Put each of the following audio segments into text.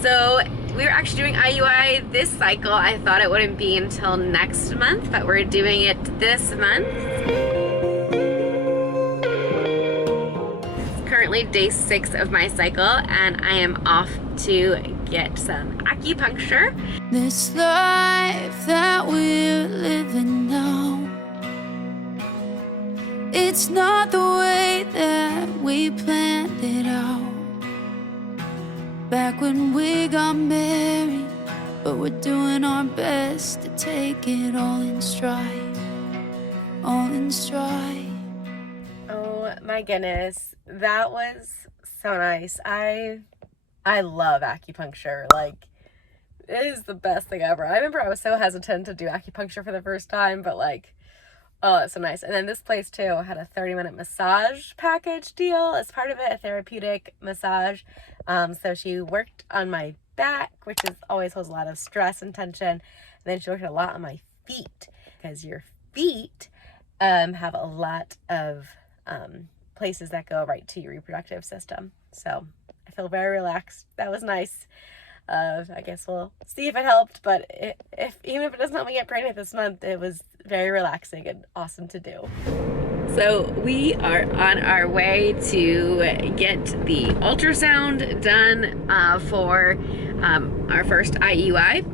So we were actually doing IUI this cycle. I thought it wouldn't be until next month, but we're doing it this month. It's currently day 6 of my cycle, and I am off to get some acupuncture. This life that we're living now, it's not the way that we planned it out. Back when we got married, but we're doing our best to take it all in stride, all in stride. Oh my goodness, that was so nice. I love acupuncture. Like, it is the best thing ever. I remember I was so hesitant to do acupuncture for the first time, but like, oh, it's so nice. And then this place too had a 30-minute massage package deal as part of it, a therapeutic massage. So she worked on my back, which is always holds a lot of stress and tension. And then she worked a lot on my feet, because your feet have a lot of places that go right to your reproductive system. So I feel very relaxed. That was nice. I guess we'll see if it helped, but even if it doesn't help me get pregnant this month, it was very relaxing and awesome to do. So we are on our way to get the ultrasound done for our first IUI.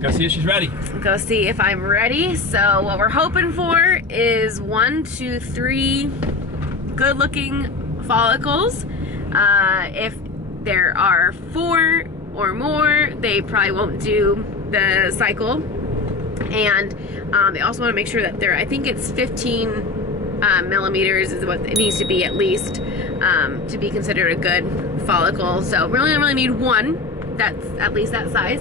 Go see if she's ready. Go see if I'm ready. So what we're hoping for is 1 to 3 good looking follicles. If there are 4 or more, they probably won't do the cycle. And they also want to make sure that I think it's 15 millimeters is what it needs to be at least to be considered a good follicle. So we only really need one that's at least that size.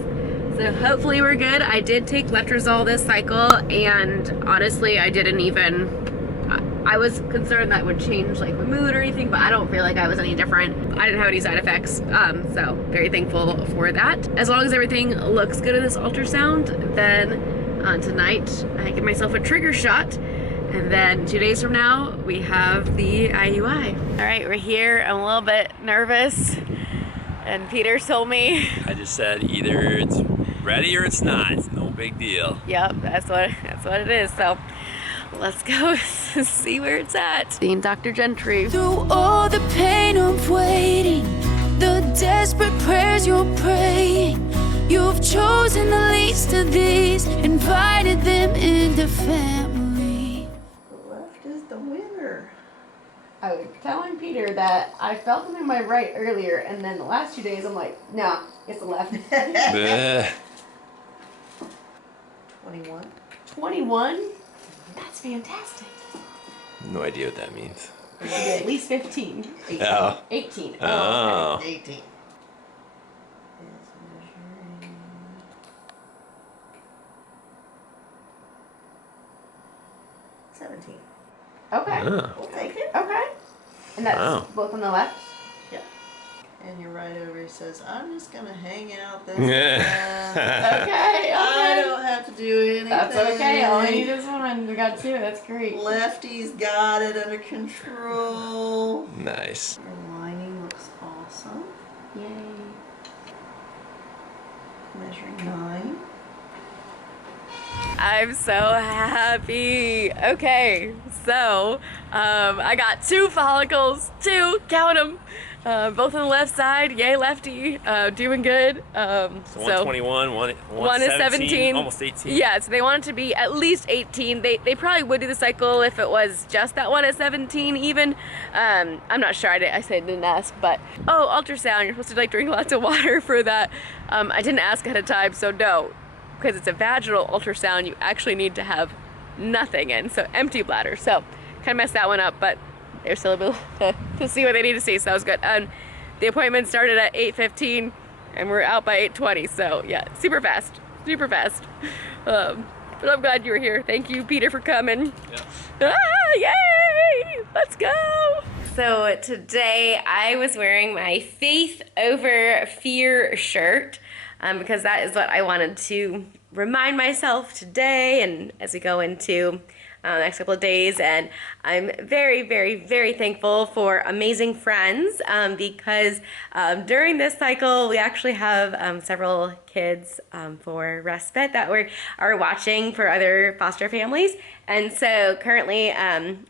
So hopefully we're good. I did take letrozole this cycle, and honestly, I was concerned that would change like my mood or anything, but I don't feel like I was any different. I didn't have any side effects, so very thankful for that. As long as everything looks good in this ultrasound, then tonight I give myself a trigger shot, and then 2 days from now we have the IUI. All right, we're here. I'm a little bit nervous, and Peter told me. I just said either it's ready or it's not. It's no big deal. Yep, that's what it is. So let's go see where it's at. Seeing Dr. Gentry. Through all the pain of waiting, the desperate prayers you're praying, you've chosen the least of these, invited them into family. The left is the winner. I was telling Peter that I felt it in my right earlier, and then the last 2 days I'm like, nah, it's the left. Bleh. 21. 21? That's fantastic. No idea what that means. At least 15. 18. Oh. 18. Oh. 18. Is measuring 17. Okay. Oh. We'll take it. Okay. And that's Wow. both on the left? Yeah. And your right over says, I'm just going to hang out this Okay. I don't have to do anything. That's okay. All I need is one. We got 2. That's great. Lefty's got it under control. Nice. Your lining looks awesome. Yay. Measuring 9. I'm so happy. Okay, so I got 2 follicles, 2, count them, both on the left side. Yay, lefty, doing good. So 121, one is 17, almost 18. Yeah, so they want it to be at least 18. They probably would do the cycle if it was just that one at 17 even. I'm not sure, I said didn't ask, but oh, ultrasound, you're supposed to like drink lots of water for that. I didn't ask ahead of time, so no. Because it's a vaginal ultrasound, you actually need to have nothing in, so empty bladder. So kind of messed that one up, but they're still able to see what they need to see, so that was good. The appointment started at 8:15, and we're out by 8:20, so yeah, super fast, super fast. But I'm glad you were here. Thank you, Peter, for coming. Yep. Yay! Let's go! So today I was wearing my Faith Over Fear shirt. Because that is what I wanted to remind myself today, and as we go into the next couple of days, and I'm very, very, very thankful for amazing friends because during this cycle we actually have several kids for respite that are watching for other foster families. And so currently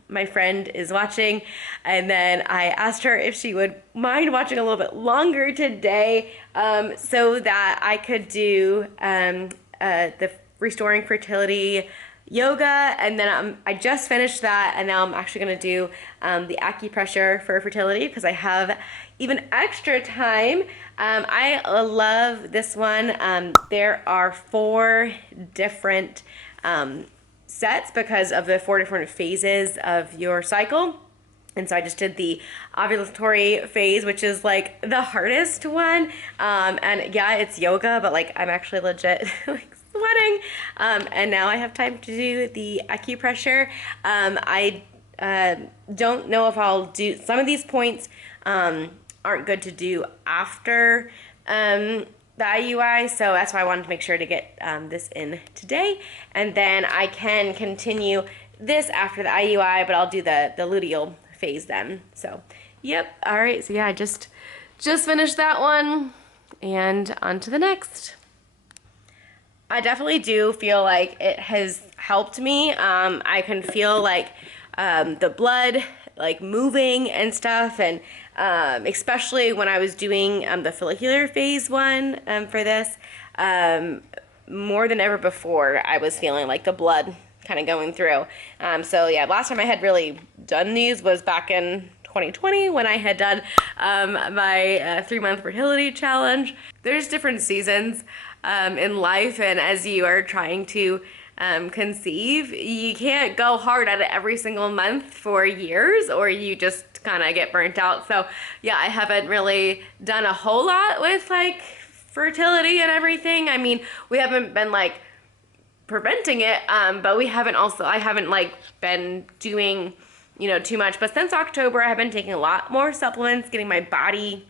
my friend is watching, and then I asked her if she would mind watching a little bit longer today so that I could do the Restoring Fertility yoga, and then I just finished that, and now I'm actually going to do the acupressure for fertility because I have even extra time. I love this one. There are 4 different sets because of the 4 different phases of your cycle. And so I just did the ovulatory phase, which is like the hardest one. And yeah, it's yoga, but like I'm actually legit like sweating. And now I have time to do the acupressure. I don't know if I'll do some of these points aren't good to do after the IUI, so that's why I wanted to make sure to get this in today, and then I can continue this after the IUI, but I'll do the luteal phase then. So yep, all right, so yeah, I just finished that one, and on to the next. I definitely do feel like it has helped me. I can feel like the blood like moving and stuff, and especially when I was doing the follicular phase one for this, more than ever before, I was feeling like the blood kind of going through. So yeah, last time I had really done these was back in 2020 when I had done my 3-month fertility challenge. There's different seasons in life, and as you are trying to conceive, you can't go hard at it every single month for years, or you just kind of get burnt out. So yeah, I haven't really done a whole lot with like fertility and everything. I mean, we haven't been like preventing it, but I haven't like been doing, you know, too much. But since October, I have been taking a lot more supplements, getting my body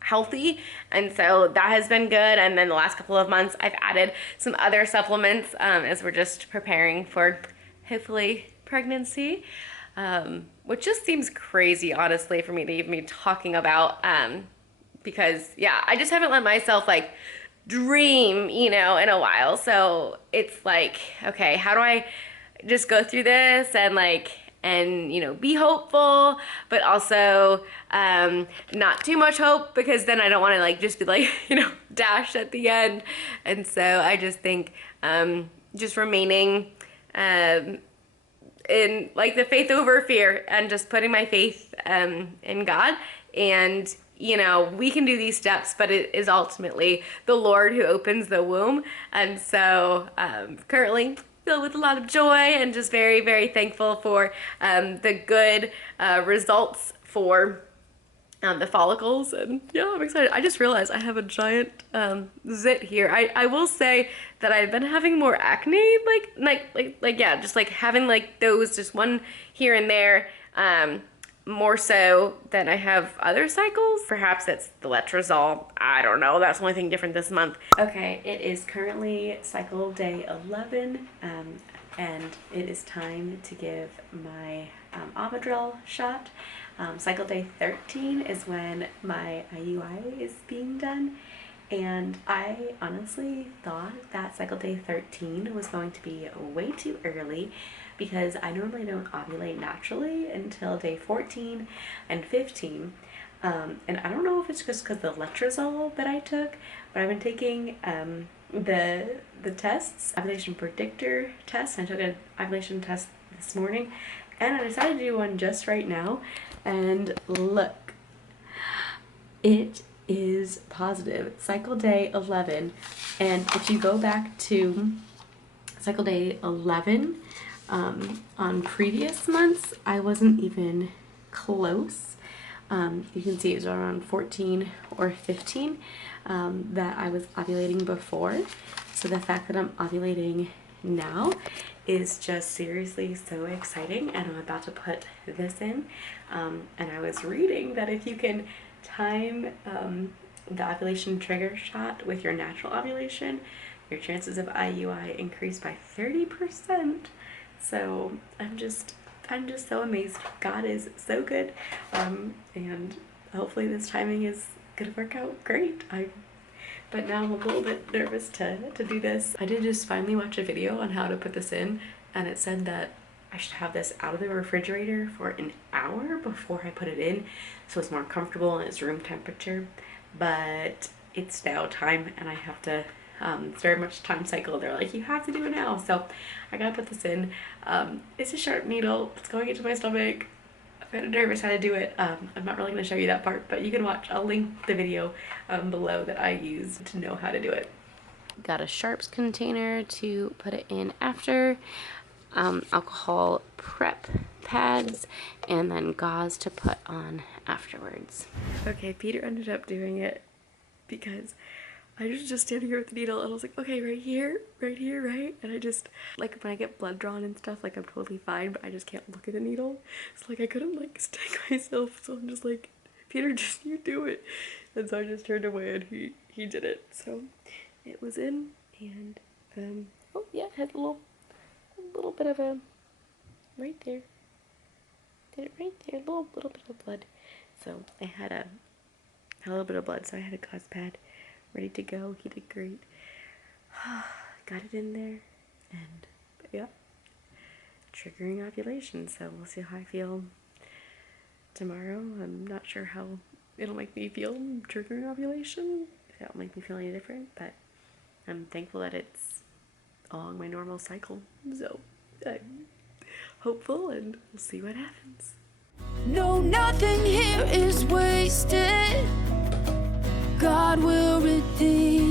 healthy, and so that has been good. And then the last couple of months I've added some other supplements as we're just preparing for hopefully pregnancy, which just seems crazy, honestly, for me to even be talking about, because yeah, I just haven't let myself like dream, you know, in a while. So it's like, okay, how do I just go through this and you know, be hopeful, but also not too much hope, because then I don't want to like just be like, you know, dash at the end. And so I just think just remaining in like the faith over fear, and just putting my faith in God. And you know, we can do these steps, but it is ultimately the Lord who opens the womb. And so currently filled with a lot of joy, and just very, very thankful for the good results for the follicles. And yeah, I'm excited. I just realized I have a giant zit here. I will say that I've been having more acne, like yeah, just like having like those, just one here and there, more so than I have other cycles. Perhaps it's the letrozole. I don't know. That's the only thing different this month. Okay, it is currently cycle day 11, and it is time to give my Amadrel shot. Cycle day 13 is when my IUI is being done, and I honestly thought that cycle day 13 was going to be way too early, because I normally don't ovulate naturally until day 14 and 15. And I don't know if it's just because the letrozole that I took, but I've been taking the tests, ovulation predictor test. I took an ovulation test this morning, and I decided to do one just right now. And look, it is positive. Cycle day 11. And if you go back to cycle day 11, on previous months, I wasn't even close. You can see it was around 14 or 15 that I was ovulating before. So the fact that I'm ovulating now is just seriously so exciting, and I'm about to put this in. And I was reading that if you can time the ovulation trigger shot with your natural ovulation, your chances of IUI increase by 30%. So I'm just so amazed. God is so good, and hopefully this timing is gonna work out great. But now I'm a little bit nervous to do this. I did just finally watch a video on how to put this in, and it said that I should have this out of the refrigerator for an hour before I put it in, so it's more comfortable and it's room temperature. But it's now time, and I have to, it's very much time cycle. They're like, you have to do it now. So I gotta put this in. It's a sharp needle. It's going into my stomach. I'm kind of nervous how to do it. I'm not really gonna show you that part, but you can watch. I'll link the video below that I used to know how to do it. Got a sharps container to put it in after. Alcohol prep pads, and then gauze to put on afterwards. Okay, Peter ended up doing it because I was just standing here with the needle, and I was like, okay, right here, right? And I just, like, when I get blood drawn and stuff, like, I'm totally fine, but I just can't look at the needle. So, like, I couldn't, like, stick myself, so I'm just like, Peter, just you do it. And so I just turned away, and he did it. So it was in, and, oh, yeah, it had a little bit of a, right there. Did it right there, a little bit of blood. So I had a little bit of blood, so I had a gauze pad ready to go. He did great. Got it in there, and yeah, triggering ovulation. So we'll see how I feel tomorrow. I'm not sure how it'll make me feel triggering ovulation. It'll make me feel any different, but I'm thankful that it's along my normal cycle. So I'm hopeful, and we'll see what happens. No, nothing here is wasted. God will redeem.